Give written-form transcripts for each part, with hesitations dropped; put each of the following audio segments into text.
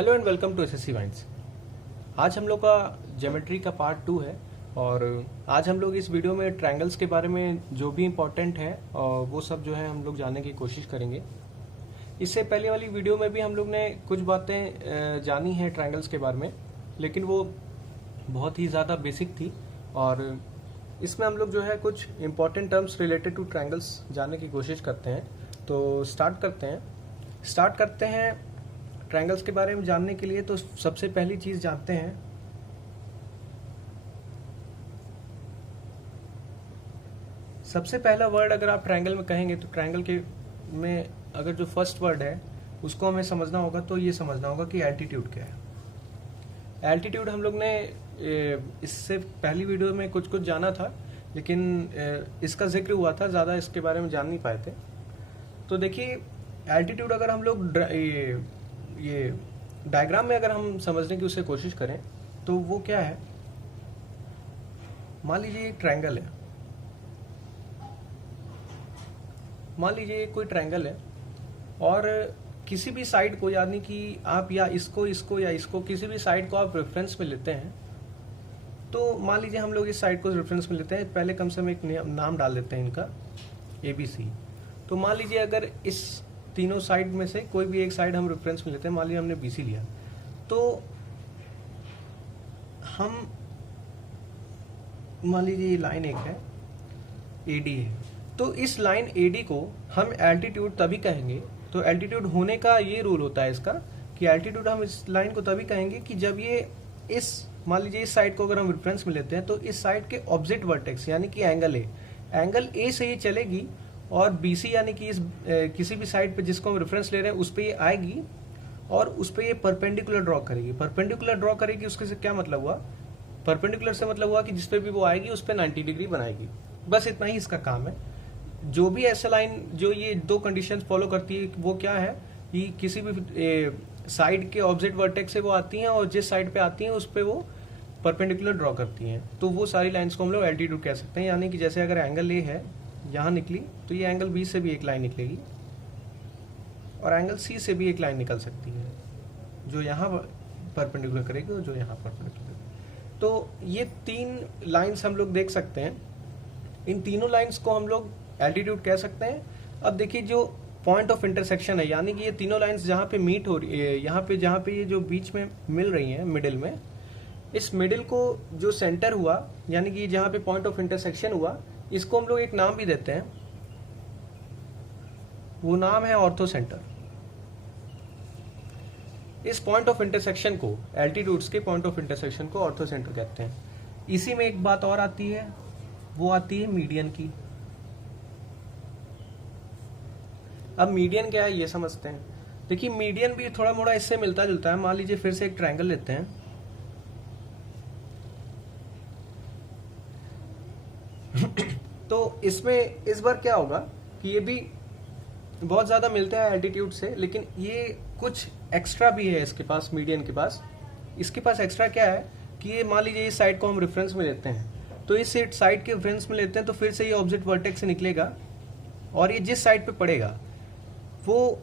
Hello and welcome to SSC minds. आज हम लोग का ज्योमेट्री का पार्ट 2 है और आज हम लोग इस वीडियो में ट्रायंगल्स के बारे में जो भी इम्पोर्टेंट है और वो सब जो है हम लोग जानने की कोशिश करेंगे। इससे पहले वाली वीडियो में भी हम लोग ने कुछ बातें जानी हैं ट्रायंगल्स के बारे में, लेकिन वो बहुत ही ज़्यादा बेसिक थी और इसमें हम लोग जो है कुछ important terms related two triangles जानने की कोशिश करते हैं। तो स्टार्ट करते हैं ट्रायंगल्स के बारे में जानने के लिए। तो सबसे पहली चीज जानते हैं, सबसे पहला वर्ड अगर आप ट्रायंगल में कहेंगे तो ट्रायंगल के में अगर जो फर्स्ट वर्ड है उसको हमें समझना होगा। तो ये समझना होगा कि एल्टीट्यूड क्या है। एल्टीट्यूड हम लोग ने इससे पहली वीडियो में कुछ कुछ जाना था, लेकिन इसका जिक्र हुआ था, ज़्यादा इसके बारे में जान नहीं पाए थे। तो देखिए, एल्टीट्यूड अगर हम लोग ये डायग्राम में अगर हम समझने की उससे कोशिश करें तो वो क्या है। मान लीजिए एक ट्रायंगल है, मान लीजिए कोई ट्रायंगल है और किसी भी साइड को, यानी कि आप या इसको या इसको किसी भी साइड को आप रेफरेंस में लेते हैं। तो मान लीजिए हम लोग इस साइड को रेफरेंस में लेते हैं, पहले कम से कम एक नाम डाल देते हैं इनका ABC। तो मान लीजिए अगर इस तीनों साइड में से कोई भी एक साइड हम रेफरेंस में लेते हैं, मान लीजिए हमने BC लिया, तो हम मान लीजिए ये लाइन एक है, AD है। तो इस लाइन AD को हम एल्टीट्यूड तभी कहेंगे। तो एल्टीट्यूड होने का ये रूल होता है इसका कि एल्टीट्यूड हम इस लाइन को तभी कहेंगे कि जब ये इस, मान लीजिए इस साइड को अगर हम रेफरेंस में लेते हैं तो इस साइड के ऑपोजिट वर्टेक्स यानी कि एंगल A से ये चलेगी और BC यानी कि इस किसी भी साइड पे जिसको हम रेफरेंस ले रहे हैं उस पे ये आएगी और उस पे ये परपेंडिकुलर ड्रॉ करेगी। परपेंडिकुलर ड्रॉ करेगी उसके से क्या मतलब हुआ, परपेंडिकुलर से मतलब हुआ कि जिस पे भी वो आएगी उस पे 90 डिग्री बनाएगी। बस इतना ही इसका काम है। जो भी ऐसा लाइन जो ये दो कंडीशंस फॉलो करती है वो क्या है कि किसी भी साइड के ऑपोजिट वर्टेक्स से वो आती हैं और जिस साइड पे आती हैं उस पे वो परपेंडिकुलर ड्रॉ करती हैं। तो वो सारी लाइन्स को हम लोग एल्टीट्यूड कह सकते हैं। यानी कि जैसे अगर एंगल A है, यहाँ निकली तो ये एंगल B से भी एक लाइन निकलेगी और एंगल C से भी एक लाइन निकल सकती है जो यहाँ परपेंडिकुलर करेगी और जो यहाँ परपेंडिकुलर। तो ये तीन लाइंस हम लोग देख सकते हैं। इन तीनों लाइंस को हम लोग एल्टीट्यूड कह सकते हैं। अब देखिए, जो पॉइंट ऑफ इंटरसेक्शन है, यानी कि ये तीनों लाइंस जहाँ पे मीट हो रही है, यहाँ पे जहाँ पे ये जो बीच में मिल रही हैं मिडिल में, इस मिडिल को जो सेंटर हुआ, यानी कि जहाँ पे पॉइंट ऑफ इंटरसेक्शन हुआ, इसको हम लोग एक नाम भी देते हैं। वो नाम है ऑर्थो सेंटर। इस पॉइंट ऑफ इंटरसेक्शन को, एल्टीट्यूड्स के पॉइंट ऑफ इंटरसेक्शन को ऑर्थो सेंटर कहते हैं। इसी में एक बात और आती है, वो आती है मीडियन की। अब मीडियन क्या है ये समझते हैं। देखिए, मीडियन भी थोड़ा मोड़ा इससे मिलता जुलता है। मान लीजिए फिर से एक ट्रायंगल लेते हैं, तो इसमें इस बार क्या होगा कि ये भी बहुत ज्यादा मिलता है एल्टीट्यूड से, लेकिन ये कुछ एक्स्ट्रा भी है इसके पास, मीडियन के पास। इसके पास एक्स्ट्रा क्या है कि ये मान लीजिए इस साइड को हम रेफरेंस में लेते हैं, तो इस साइड के रेफरेंस में लेते हैं तो फिर से ये ऑपोजिट वर्टेक्स से निकलेगा और ये जिस साइड पे पड़ेगा, वो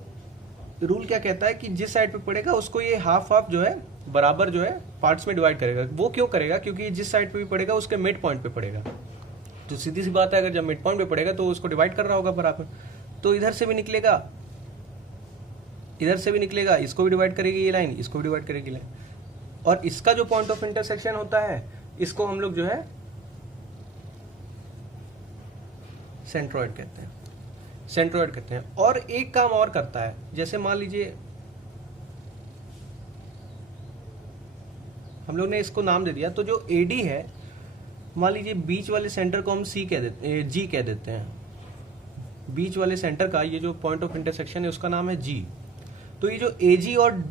रूल क्या कहता है कि जिस साइड पे पड़ेगा उसको ये हाफ हाफ जो है बराबर जो है पार्ट्स में डिवाइड करेगा। वो क्यों करेगा, क्योंकि जिस साइड पे भी पड़ेगा उसके मिड पॉइंट पे पड़ेगा। तो सीधी सी बात है, अगर जब मिड पॉइंट पे पड़ेगा तो उसको डिवाइड कर रहा होगा बराबर। तो इधर से भी निकलेगा, इधर से भी निकलेगा, इसको भी डिवाइड करेगी ये लाइन, इसको भी डिवाइड करेगी लाइन। और इसका जो पॉइंट ऑफ इंटरसेक्शन होता है इसको हम लोग जो है सेंट्रोइड कहते हैं, सेंट्रोइड कहते हैं। और एक काम और करता है, जैसे मान लीजिए हम लोग ने इसको नाम दे दिया, तो जो AD है, मान लीजिए बीच वाले सेंटर को हम G कह देते हैं। बीच वाले सेंटर का ये जो पॉइंट ऑफ इंटरसेक्शन है उसका नाम है G। तो ये जो AG और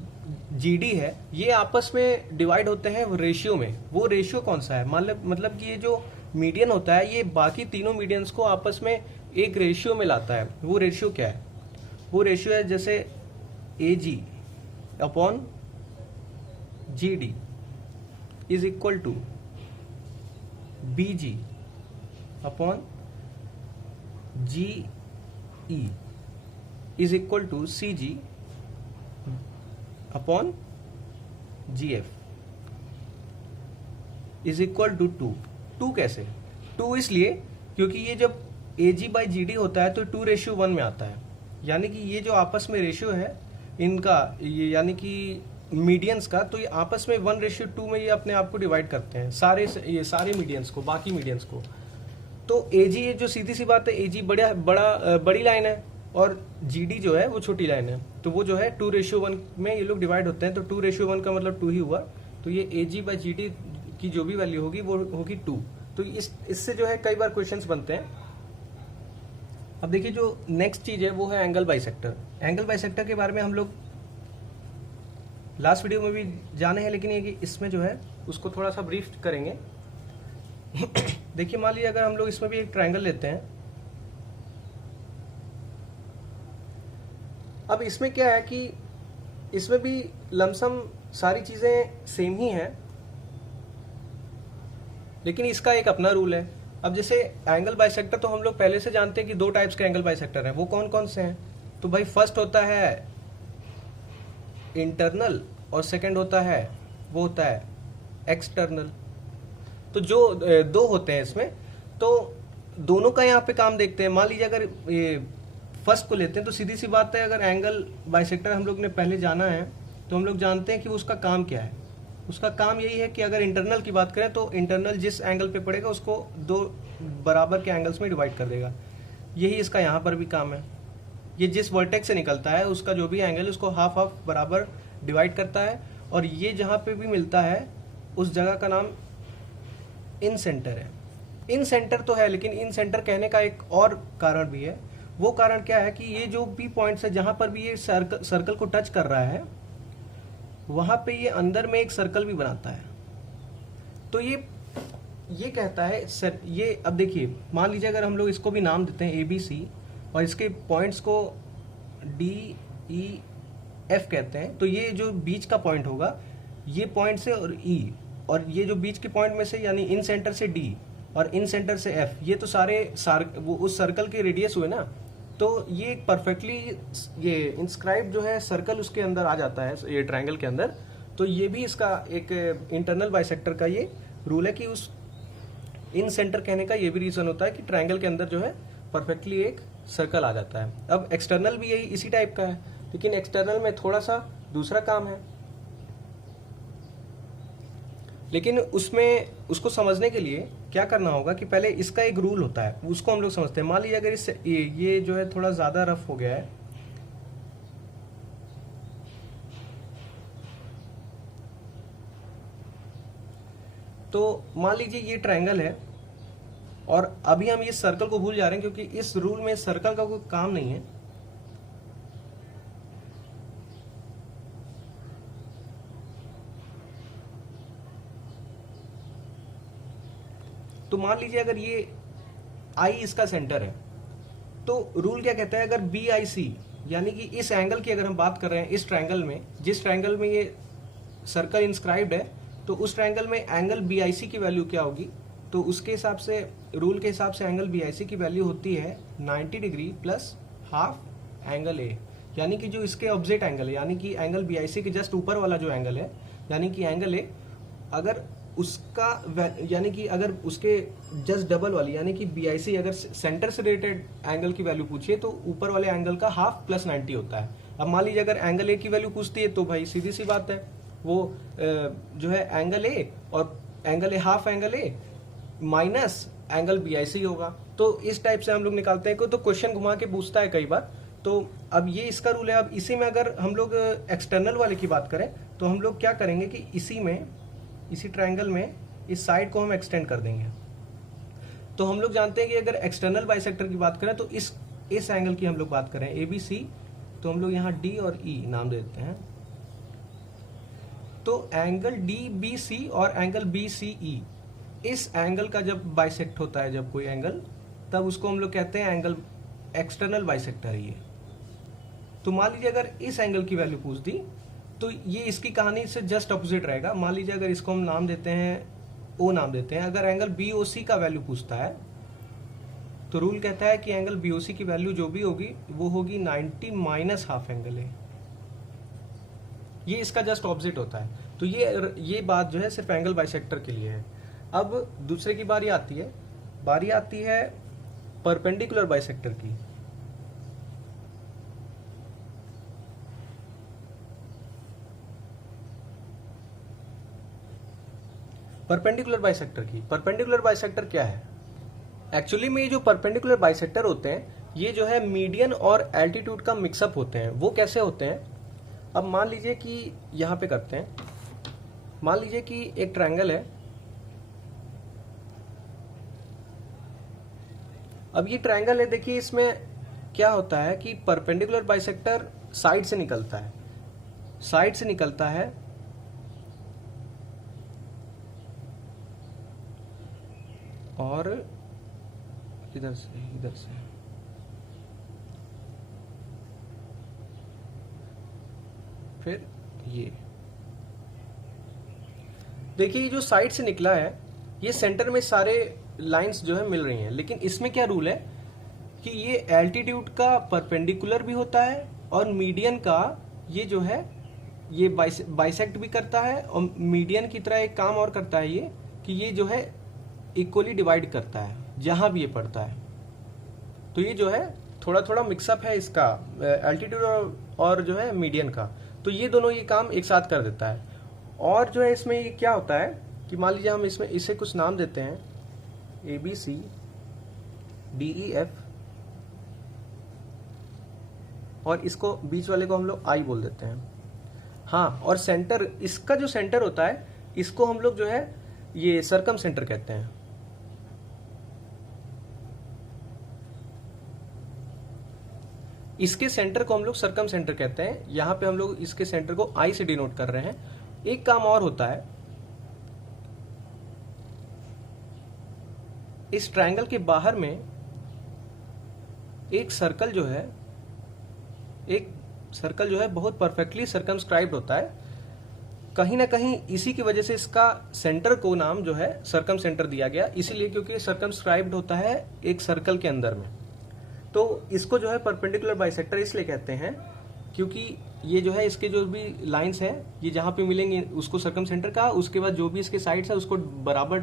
GD है ये आपस में डिवाइड होते हैं रेशियो में। वो रेशियो कौन सा है, मतलब कि ये जो मीडियन होता है ये बाकी तीनों मीडियंस को आपस में एक रेशियो में लाता है। वो रेशियो क्या है, वो रेशियो है जैसे AG upon GD is equal to BG upon GE is equal to CG upon G F is equal to 2। कैसे? 2 इसलिए क्योंकि ये जब ए जी बाई जी डी होता है तो 2:1 में आता है, यानी कि ये जो आपस में रेशियो है इनका, ये यानी कि मीडियंस का, तो ये आपस में 1:2 में ये अपने आप को डिवाइड करते हैं, ये सारे मीडियंस को, बाकी मीडियंस को। तो ए जी, ये जो सीधी सी बात है, ए जी बड़ी लाइन है और जी डी जो है वो छोटी लाइन है, तो वो जो है 2:1 में ये लोग डिवाइड होते हैं, तो 2:1 का मतलब 2 ही हुआ। तो ये ए जी बाई जी डी की जो भी वैल्यू होगी वो होगी 2। तो इससे जो है कई बार क्वेश्चंस बनते हैं। अब देखिए जो नेक्स्ट चीज है वो है एंगल बाइसेक्टर। एंगल बाइसेक्टर के बारे में हम लोग लास्ट वीडियो में भी जाने हैं, लेकिन ये इसमें जो है उसको थोड़ा सा ब्रीफ करेंगे। देखिए मान लीजिए अगर हम लोग इसमें भी एक ट्रायंगल लेते हैं। अब इसमें क्या है कि इसमें भी लमसम सारी चीजें सेम ही हैं, लेकिन इसका एक अपना रूल है। अब जैसे एंगल बाइसेक्टर तो हम लोग पहले से जानते हैं कि 2 टाइप्स के एंगल बाइसेक्टर हैं। वो कौन कौन से हैं? तो भाई फर्स्ट होता है इंटरनल और सेकंड होता है एक्सटर्नल। तो जो 2 होते हैं इसमें, तो दोनों का यहाँ पे काम देखते हैं। मान लीजिए अगर ये फर्स्ट को लेते हैं तो सीधी सी बात है, अगर एंगल बाइसेक्टर हम लोग ने पहले जाना है तो हम लोग जानते हैं कि उसका काम क्या है। उसका काम यही है कि अगर इंटरनल की बात करें तो इंटरनल जिस एंगल पे पड़ेगा उसको 2 बराबर के एंगल्स में डिवाइड कर देगा। यही इसका यहाँ पर भी काम है। ये जिस वर्टेक्स से निकलता है उसका जो भी एंगल उसको हाफ हाफ बराबर डिवाइड करता है, और ये जहाँ पे भी मिलता है उस जगह का नाम इन सेंटर है। इन सेंटर तो है, लेकिन इन सेंटर कहने का एक और कारण भी है। वो कारण क्या है कि ये जो भी पॉइंट्स है जहां पर भी ये सर्कल को टच कर रहा है वहां पे ये अंदर में एक सर्कल भी बनाता है। तो ये कहता है सर, ये अब देखिए मान लीजिए अगर हम लोग इसको भी नाम देते हैं ए बी सी और इसके पॉइंट्स को डी ई एफ कहते हैं, तो ये जो बीच का पॉइंट होगा ये पॉइंट से और ई, और ये जो बीच के पॉइंट में से यानी इन सेंटर से डी और इन सेंटर से एफ, ये तो सारे वो उस सर्कल के रेडियस हुए ना। तो ये परफेक्टली ये इंस्क्राइब जो है सर्कल उसके अंदर आ जाता है, ये ट्रायंगल के अंदर। तो ये भी इसका एक इंटरनल बाइसेक्टर का ये रूल है कि उस इन सेंटर कहने का ये भी रीजन होता है कि ट्रायंगल के अंदर जो है परफेक्टली एक सर्कल आ जाता है। अब एक्सटर्नल भी यही इसी टाइप का है, लेकिन एक्सटर्नल में थोड़ा सा दूसरा काम है। लेकिन उसमें उसको समझने के लिए क्या करना होगा कि पहले इसका एक रूल होता है, उसको हम लोग समझते हैं। मान लीजिए अगर इस ये जो है थोड़ा ज्यादा रफ हो गया है, तो मान लीजिए ये ट्रायंगल है और अभी हम इस सर्कल को भूल जा रहे हैं क्योंकि इस रूल में सर्कल का कोई काम नहीं है। तो मान लीजिए अगर ये आई इसका सेंटर है, तो रूल क्या कहता है, अगर बी आई सी यानी कि इस एंगल की अगर हम बात कर रहे हैं, इस ट्रायंगल में जिस ट्रायंगल में ये सर्कल इंस्क्राइब्ड है, तो उस ट्रायंगल में एंगल बी आई सी की वैल्यू क्या होगी? तो उसके हिसाब से, रूल के हिसाब से एंगल बी आई सी की वैल्यू होती है 90 डिग्री प्लस हाफ एंगल ए, यानी कि जो इसके ऑपोजिट एंगल है, यानी कि एंगल बी आई सी के जस्ट ऊपर वाला जो एंगल है, यानी कि एंगल ए, अगर उसका यानी कि अगर उसके जस्ट डबल वाली यानी कि बी आई सी अगर सेंटर से रिलेटेड एंगल की वैल्यू पूछिए तो ऊपर वाले एंगल का हाफ प्लस 90 होता है। अब मान लीजिए अगर एंगल ए की वैल्यू पूछती है तो भाई सीधी सी बात है, वो जो है एंगल ए और angle A half angle A minus angle B I C होगा। तो इस टाइप से हम लोग निकालते हैं, तो क्वेश्चन घुमा के पूछता है कई बार। तो अब ये इसका रूल है। अब इसी में अगर हम लोग एक्सटर्नल वाले की बात करें तो हम लोग क्या करेंगे कि इसी ट्रायंगल में इस साइड को हम एक्सटेंड कर देंगे। तो हम लोग जानते हैं कि अगर एक्सटर्नल बाइसेक्टर की बात करें तो इस एंगल की हम लोग बात करें ए बी सी, तो हम लोग यहाँ डी और ई नाम देते हैं। तो एंगल डी बी सी और एंगल बी सी ई, इस एंगल का जब बाइसेक्ट होता है, जब कोई एंगल, तब उसको हम लोग कहते हैं एंगल एक्सटर्नल बाइसेक्टर है ये। तो मान लीजिए अगर इस एंगल की वैल्यू पूछ दी तो ये इसकी कहानी से जस्ट ऑपोजिट रहेगा। मान लीजिए अगर इसको हम नाम देते हैं ओ नाम देते हैं, अगर एंगल बी ओ सी का वैल्यू पूछता है तो रूल कहता है कि एंगल बी ओ सी की वैल्यू जो भी होगी वो होगी 90 माइनस हाफ एंगल ए। ये इसका जस्ट ऑपोजिट होता है। तो ये बात जो है सिर्फ एंगल बाइसेक्टर के लिए है। अब दूसरे की बारी आती है परपेंडिकुलर बाइसेक्टर की। परपेंडिकुलर बाइसेक्टर क्या है? एक्चुअली में ये जो परपेंडिकुलर बाइसेक्टर होते हैं ये जो है मीडियन और एल्टीट्यूड का मिक्सअप होते हैं। वो कैसे होते हैं? अब मान लीजिए कि यहां पे करते हैं, मान लीजिए कि एक ट्रायंगल है। अब ये ट्रायंगल है, देखिए इसमें क्या होता है कि परपेंडिकुलर बाइसेक्टर साइड से निकलता है, और इधर से फिर ये देखिए, ये जो साइड से निकला है ये सेंटर में सारे लाइंस जो है मिल रही हैं। लेकिन इसमें क्या रूल है कि ये एल्टीट्यूड का परपेंडिकुलर भी होता है और मीडियन का ये जो है ये बाइसेक्ट भी करता है, और मीडियन की तरह एक काम और करता है ये कि ये जो है इक्वली डिवाइड करता है जहां भी ये पड़ता है। तो ये जो है थोड़ा थोड़ा मिक्सअप है इसका एल्टीट्यूड और जो है मीडियन का। तो ये दोनों ये काम एक साथ कर देता है। और जो है इसमें ये क्या होता है कि मान लीजिए हम इसमें इसे कुछ नाम देते हैं ABC DEF, और इसको बीच वाले को हम लोग I बोल देते हैं। हाँ, और सेंटर, इसका जो सेंटर होता है इसको हम लोग जो है ये सरकम सेंटर कहते हैं। इसके सेंटर को हम लोग सरकम सेंटर कहते हैं। यहां पे हम लोग इसके सेंटर को I से डिनोट कर रहे हैं। एक काम और होता है, इस ट्रायंगल के बाहर में एक सर्कल जो है बहुत परफेक्टली सर्कमस्क्राइब्ड होता है। कहीं ना कहीं इसी की वजह से इसका सेंटर को नाम जो है सरकम सेंटर दिया गया, इसीलिए क्योंकि सर्कमस्क्राइब्ड होता है एक सर्कल के अंदर में। तो इसको जो है परपेंडिकुलर बाइसेक्टर इसलिए कहते हैं क्योंकि ये जो है इसके जो भी लाइंस हैं ये जहां पे मिलेंगे उसको सरकम सेंटर का, उसके बाद जो भी इसके साइड्स है उसको बराबर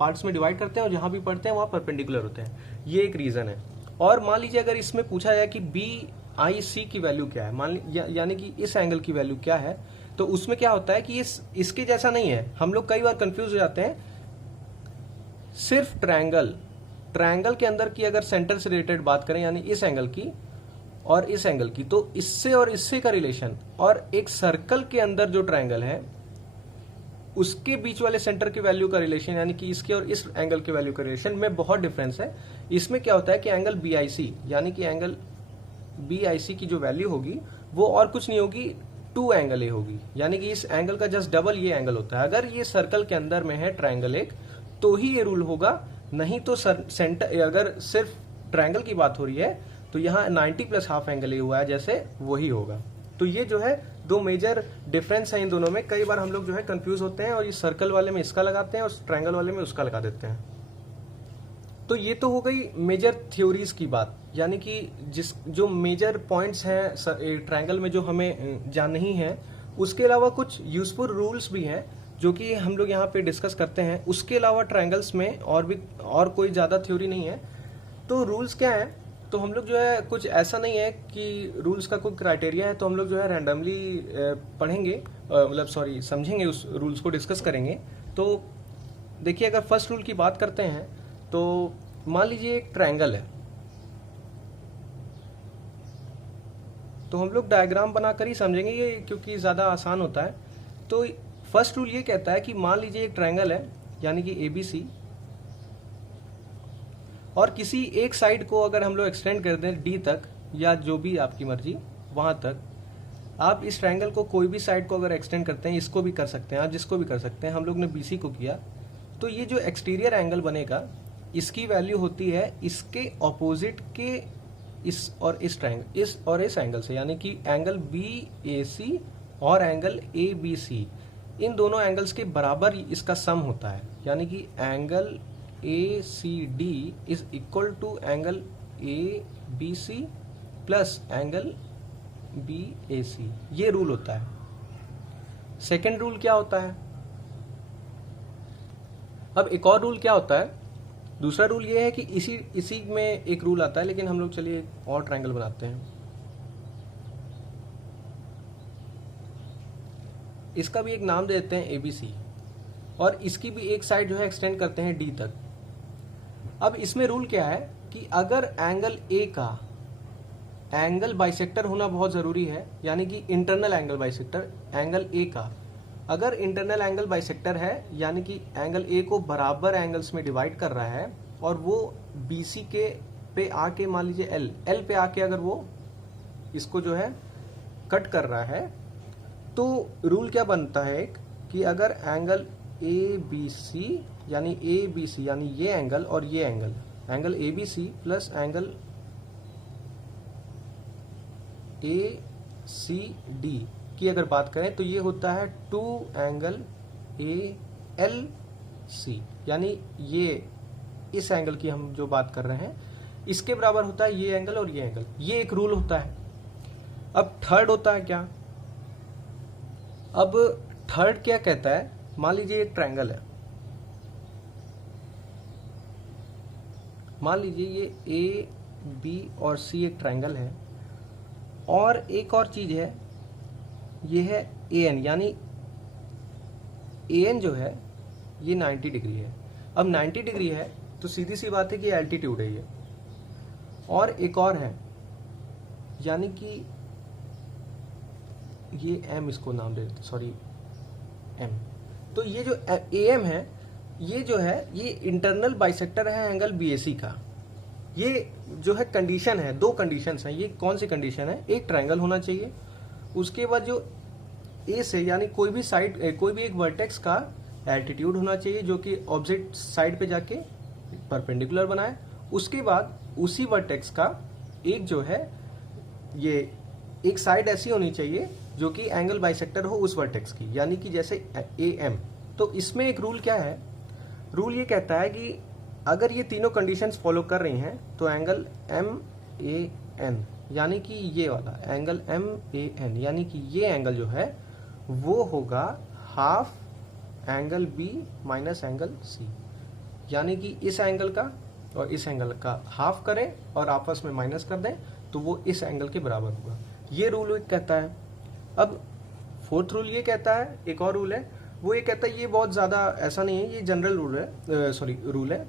पार्ट्स में डिवाइड करते हैं और जहां भी पढ़ते हैं वहां परपेंडिकुलर होते हैं। ये एक रीजन है। और मान लीजिए अगर इसमें पूछा जाए कि BIC की वैल्यू क्या है, यानी कि इस एंगल की वैल्यू क्या है, तो उसमें क्या होता है कि इसके जैसा नहीं है। हम लोग कई बार कंफ्यूज हो जाते हैं। सिर्फ ट्रायंगल के अंदर की अगर सेंटर से रिलेटेड बात करें, यानी इस एंगल की और इस एंगल की, तो इससे और इससे का रिलेशन, और एक सर्कल के अंदर जो ट्रायंगल है उसके बीच वाले सेंटर की वैल्यू का रिलेशन, यानी कि इसके और इस एंगल के वैल्यू का रिलेशन में बहुत डिफरेंस है। इसमें क्या होता है कि एंगल BIC, यानी कि एंगल BIC की जो वैल्यू होगी वो और कुछ नहीं होगी, 2 एंगल A होगी, यानी कि इस एंगल का जस्ट डबल ये एंगल होता है। अगर ये सर्कल के अंदर में है ट्रायंगल एक, तो ही ये रूल होगा, नहीं तो सेंटर, अगर सिर्फ ट्रायंगल की बात हो रही है तो यहाँ 90 प्लस हाफ एंगल ए हुआ है जैसे वही होगा। तो ये जो है दो मेजर डिफरेंस है इन दोनों में। कई बार हम लोग जो है कंफ्यूज होते हैं और ये सर्कल वाले में इसका लगाते हैं और ट्रायंगल वाले में उसका लगा देते हैं। तो ये तो हो गई मेजर थ्योरीज की बात, यानी कि जो मेजर पॉइंट्स हैं ट्रायंगल में जो हमें जाननी है। उसके अलावा कुछ यूजफुल रूल्स भी हैं जो कि हम लोग यहाँ पे डिस्कस करते हैं। उसके अलावा ट्रायंगल्स में और कोई ज्यादा थ्योरी नहीं है। तो रूल्स क्या है, तो हम लोग जो है कुछ ऐसा नहीं है कि रूल्स का कोई क्राइटेरिया है, तो हम लोग जो है रैंडमली पढ़ेंगे, मतलब सॉरी समझेंगे, उस रूल्स को डिस्कस करेंगे। तो देखिए अगर फर्स्ट रूल की बात करते हैं तो मान लीजिए एक ट्रायंगल है, तो हम लोग डायग्राम बनाकर ही समझेंगे ये, क्योंकि ज्यादा आसान होता है। तो फर्स्ट रूल ये कहता है कि मान लीजिए एक ट्रायंगल है यानी कि ABC, और किसी एक साइड को अगर हम लोग एक्सटेंड कर दें D तक, या जो भी आपकी मर्जी वहां तक, आप इस ट्रायंगल को कोई भी साइड को अगर एक्सटेंड करते हैं, इसको भी कर सकते हैं, आप जिसको भी कर सकते हैं, हम लोग ने BC को किया, तो ये जो एक्सटीरियर एंगल बनेगा इसकी वैल्यू होती है इसके ऑपोजिट के इस और इस ट्रायंगल, इस और इस एंगल से, यानी कि एंगल BAC और एंगल ABC, इन दोनों एंगल्स के बराबर इसका सम होता है। यानी कि angle ACD is equal to angle ABC plus angle BAC, ये रूल होता है। सेकेंड रूल क्या होता है? अब एक और रूल क्या होता है, दूसरा रूल ये है कि इसी में एक रूल आता है, लेकिन हम लोग चलिए एक और ट्रायंगल बनाते हैं। इसका भी एक नाम दे देते हैं ABC, और इसकी भी एक साइड जो है एक्सटेंड करते हैं D तक। अब इसमें रूल क्या है कि अगर एंगल A का एंगल बाइसेक्टर होना बहुत ज़रूरी है, यानी कि internal angle bisector, angle A का अगर इंटरनल एंगल बाइसेक्टर है, यानी कि एंगल A को बराबर एंगल्स में डिवाइड कर रहा है, और वो BC के पे आके मान लीजिए L पे आके अगर वो इसको जो है कट कर रहा है, तो रूल क्या बनता है एक, कि अगर एंगल ABC यानी ये एंगल और ये angle ABC plus angle ACD की अगर बात करें तो ये होता है 2 एंगल ALC, यानी ये इस एंगल की हम जो बात कर रहे हैं इसके बराबर होता है ये एंगल और ये एंगल। ये एक रूल होता है। अब थर्ड होता है क्या? अब थर्ड क्या कहता है, मान लीजिए एक ट्रायंगल है, मान लीजिए ये A, B और C एक ट्रायंगल है, और एक और चीज है, ये है AN, यानी AN जो है ये 90 डिग्री है। अब 90 डिग्री है तो सीधी सी बात है कि एल्टीट्यूड है ये। और एक और है, यानी कि ये M इसको नाम दे देते, सॉरी M। तो ये जो AM है, ये जो है ये इंटरनल बाइसेक्टर है एंगल BAC का। ये जो है कंडीशन है, दो कंडीशंस हैं। ये कौन सी कंडीशन है? एक ट्रायंगल होना चाहिए, उसके बाद जो A से यानी कोई भी साइड, कोई भी एक वर्टेक्स का एल्टीट्यूड होना चाहिए जो कि ऑपोजिट साइड पे जाके परपेंडिकुलर बनाए। उसके बाद उसी वर्टेक्स का एक जो है ये एक साइड ऐसी होनी चाहिए जो कि एंगल बाइसेक्टर हो उस वर्टेक्स की, यानी कि जैसे AM। तो इसमें एक रूल क्या है, रूल ये कहता है कि अगर ये तीनों कंडीशंस फॉलो कर रही हैं तो एंगल MAN, यानी कि ये वाला एंगल MAN, यानी कि ये एंगल जो है वो होगा half angle B minus angle C, यानी कि इस एंगल का और इस एंगल का हाफ करें और आपस में माइनस कर दें तो वो इस एंगल के बराबर होगा। ये रूल कहता है। अब फोर्थ रूल ये कहता है, एक और रूल है, वो ये कहता है, ये बहुत ज्यादा ऐसा नहीं है, ये जनरल रूल है, रूल है।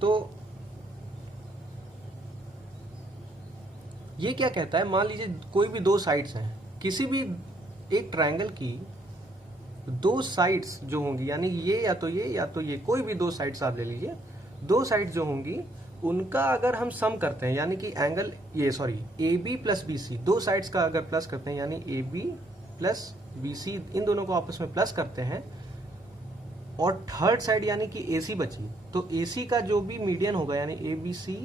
तो ये क्या कहता है, मान लीजिए कोई भी दो साइड्स हैं, किसी भी एक ट्रायंगल की दो साइड्स जो होंगी, यानी ये या तो ये, कोई भी दो साइड्स आप ले लीजिए, दो साइड्स जो होंगी उनका अगर हम सम करते हैं, यानी कि एंगल AB प्लस BC, दो साइड्स का अगर प्लस करते हैं, यानी AB प्लस BC, इन दोनों को आपस में प्लस करते हैं, और थर्ड साइड यानी कि AC बची, तो AC का जो भी मीडियन होगा, यानी ABC,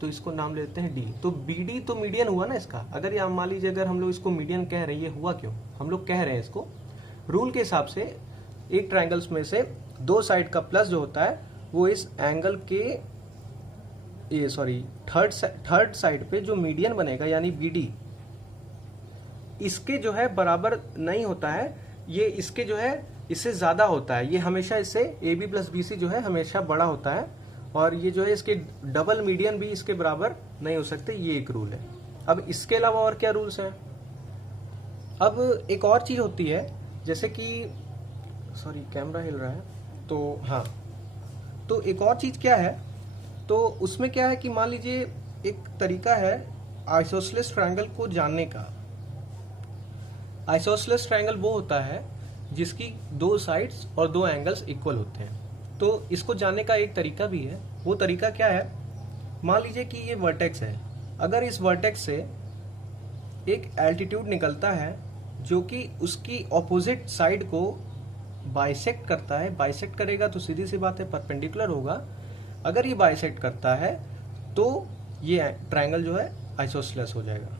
तो इसको नाम लेते हैं D, तो BD तो मीडियन हुआ ना इसका। अगर ये मान लीजिए अगर हम लोग इसको मीडियन कह रहे हैं, ये हुआ क्यों, हम लोग कह रहे हैं इसको रूल के हिसाब से एक ट्रायंगल्स में से दो साइड का प्लस जो होता है वो इस एंगल के थर्ड साइड पे जो मीडियन बनेगा, यानी BD, इसके जो है बराबर नहीं होता है, ये इसके जो है इससे ज्यादा होता है। ये हमेशा इससे AB प्लस BC जो है हमेशा बड़ा होता है, और ये जो है इसके डबल मीडियन भी इसके बराबर नहीं हो सकते। ये एक रूल है। अब इसके अलावा और क्या रूल्स हैं? अब एक और चीज होती है, जैसे कि कैमरा हिल रहा है, तो हाँ, तो एक और चीज क्या है, तो उसमें क्या है कि मान लीजिए एक तरीका है आइसोसेलेस ट्रायंगल को जानने का। आइसोसेलेस ट्रायंगल वो होता है जिसकी दो साइड्स और दो एंगल्स इक्वल होते हैं। तो इसको जानने का एक तरीका भी है। वो तरीका क्या है, मान लीजिए कि ये वर्टेक्स है, अगर इस वर्टेक्स से एक एल्टीट्यूड निकलता है जो कि उसकी ऑपोजिट साइड को बाइसेक्ट करता है, बाइसेक्ट करेगा तो सीधी सी बात है परपेंडिकुलर होगा। अगर ये बाइसेक्ट करता है तो ये ट्रायंगल जो है आइसोसेलेस हो जाएगा।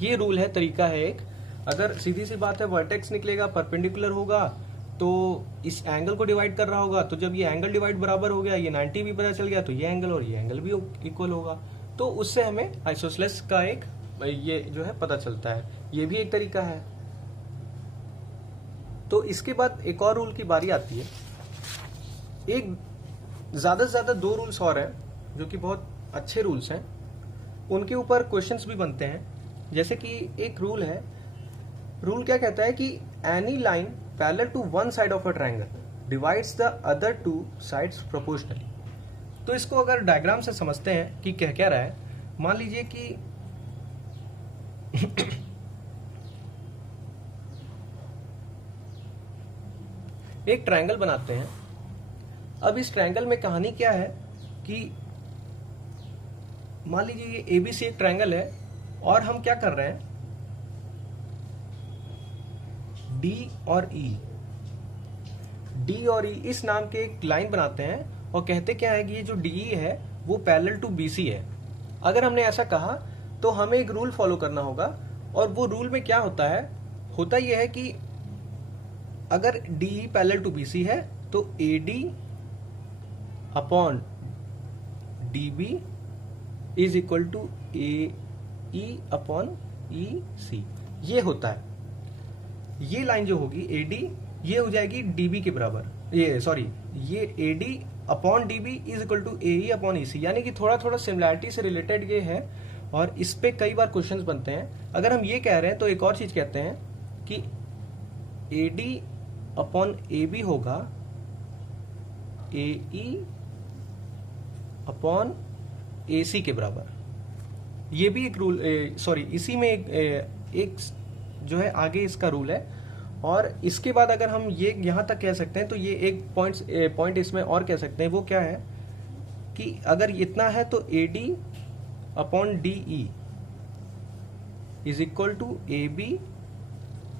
ये रूल है, तरीका है एक। अगर सीधी सी बात है वर्टेक्स निकलेगा, परपेंडिकुलर होगा, तो इस एंगल को डिवाइड कर रहा होगा, तो जब ये एंगल डिवाइड बराबर हो गया, ये 90 भी पता चल गया, तो ये एंगल और ये एंगल भी इक्वल होगा, तो उससे हमें आइसोसेलेस का एक ये जो है पता चलता है। ये भी एक तरीका है। तो इसके बाद एक और रूल की बारी आती है। एक ज्यादा से ज्यादा 2 रूल्स और हैं जो कि बहुत अच्छे रूल्स हैं, उनके ऊपर क्वेश्चंस भी बनते हैं। जैसे कि एक रूल है, रूल क्या कहता है कि any line parallel to one side of a triangle divides the other 2 sides proportionally. तो इसको अगर डायग्राम से समझते हैं कि कह क्या रहा है, मान लीजिए कि एक ट्रायंगल बनाते हैं। अब इस ट्रायंगल में कहानी क्या है कि मान लीजिए ये एबीसी एक ट्रायंगल है और हम क्या कर रहे हैं, डी और ई इस नाम के एक लाइन बनाते हैं और कहते क्या है कि ये जो डी है वो पैरेलल टू बीसी है। अगर हमने ऐसा कहा तो हमें एक रूल फॉलो करना होगा, और वो रूल में क्या होता है, होता यह है कि अगर डी पैरेलल टू बीसी है तो AD upon DB is equal to A E upon E C. ये होता है। ये लाइन जो होगी एडी, ये हो जाएगी डीबी के बराबर, ये AD upon DB is equal to A E upon E C. यानी कि थोड़ा थोड़ा सिमिलैरिटी से रिलेटेड ये है, और इस पे कई बार क्वेश्चंस बनते हैं। अगर हम ये कह रहे हैं तो एक और चीज कहते हैं कि एडी अपॉन ए बी होगा ए ई अपॉन ए सी के बराबर। ये भी एक रूल, इसी में एक जो है आगे इसका रूल है। और इसके बाद अगर हम ये यहां तक कह सकते हैं तो ये एक पॉइंट इसमें और कह सकते हैं। वो क्या है कि अगर इतना है तो A D upon D E is equal to A B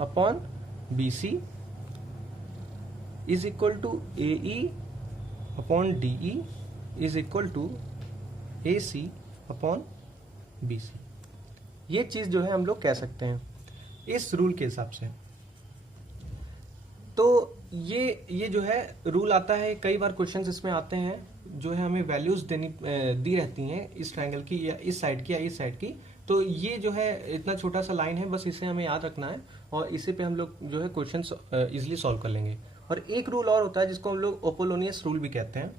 upon B C is equal to A E upon D E is equal to A C upon B C. ये चीज जो है हम लोग कह सकते हैं इस रूल के हिसाब से। तो ये जो है रूल आता है। कई बार क्वेश्चंस इसमें आते हैं जो है हमें वैल्यूज दी रहती हैं इस ट्रायंगल की या इस साइड की या इस साइड की। तो ये जो है इतना छोटा सा लाइन है, बस इसे हमें याद रखना है और इसी पे हम लोग जो है क्वेश्चंस इजीली सॉल्व कर लेंगे। और एक रूल और होता है जिसको हम लोग ओपोलोनियस रूल भी कहते हैं।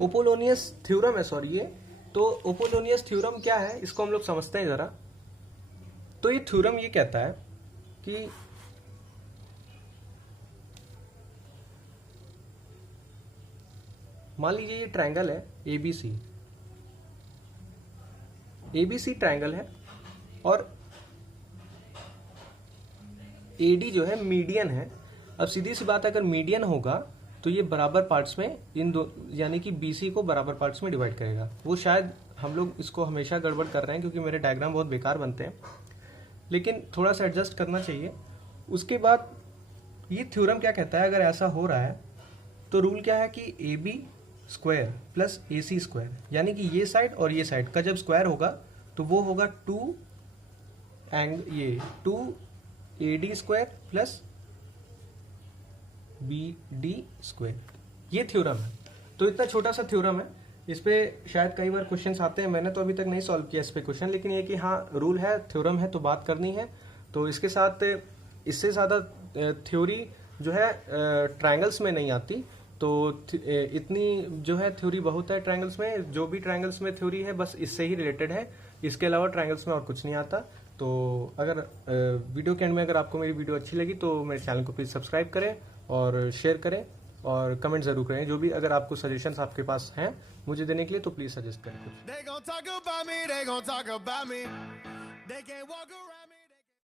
ओपोलोनियस थ्योरम है, सॉरी ये। तो ओपोलोनियस थ्योरम क्या है इसको हम लोग समझते हैं जरा। तो ये थ्योरम ये कहता है कि मान लीजिए ये ट्रायंगल है एबीसी ट्रायंगल है और एडी जो है मीडियन है। अब सीधी सी बात है, अगर मीडियन होगा तो ये बराबर पार्ट्स में इन दो यानी कि बीसी को बराबर पार्ट्स में डिवाइड करेगा। वो शायद हम लोग इसको हमेशा गड़बड़ कर रहे हैं क्योंकि मेरे डायग्राम बहुत बेकार बनते हैं, लेकिन थोड़ा सा एडजस्ट करना चाहिए। उसके बाद ये थ्योरम क्या कहता है, अगर ऐसा हो रहा है तो रूल क्या है कि A B square plus A C square, यानी कि ये साइड और ये साइड का जब स्क्वायर होगा तो वो होगा 2 A D square plus B D square. ये थ्योरम है। तो इतना छोटा सा थ्योरम है, इस पे शायद कई बार क्वेश्चंस आते हैं। मैंने तो अभी तक नहीं सॉल्व किया इस पे क्वेश्चन, लेकिन ये कि हाँ रूल है, थ्योरम है तो बात करनी है। तो इसके साथ इससे ज़्यादा थ्योरी जो है ट्रायंगल्स में नहीं आती। तो इतनी जो है थ्योरी बहुत है ट्रायंगल्स में। जो भी ट्रायंगल्स में थ्योरी है बस इससे ही रिलेटेड है, इसके अलावा ट्रायंगल्स में और कुछ नहीं आता। तो अगर वीडियो के एंड में अगर आपको मेरी वीडियो अच्छी लगी तो मेरे चैनल को प्लीज़ सब्सक्राइब करें और शेयर करें और कमेंट जरूर करें। जो भी अगर आपको सजेशंस आपके पास हैं मुझे देने के लिए तो प्लीज़ सजेस्ट करें कुछ।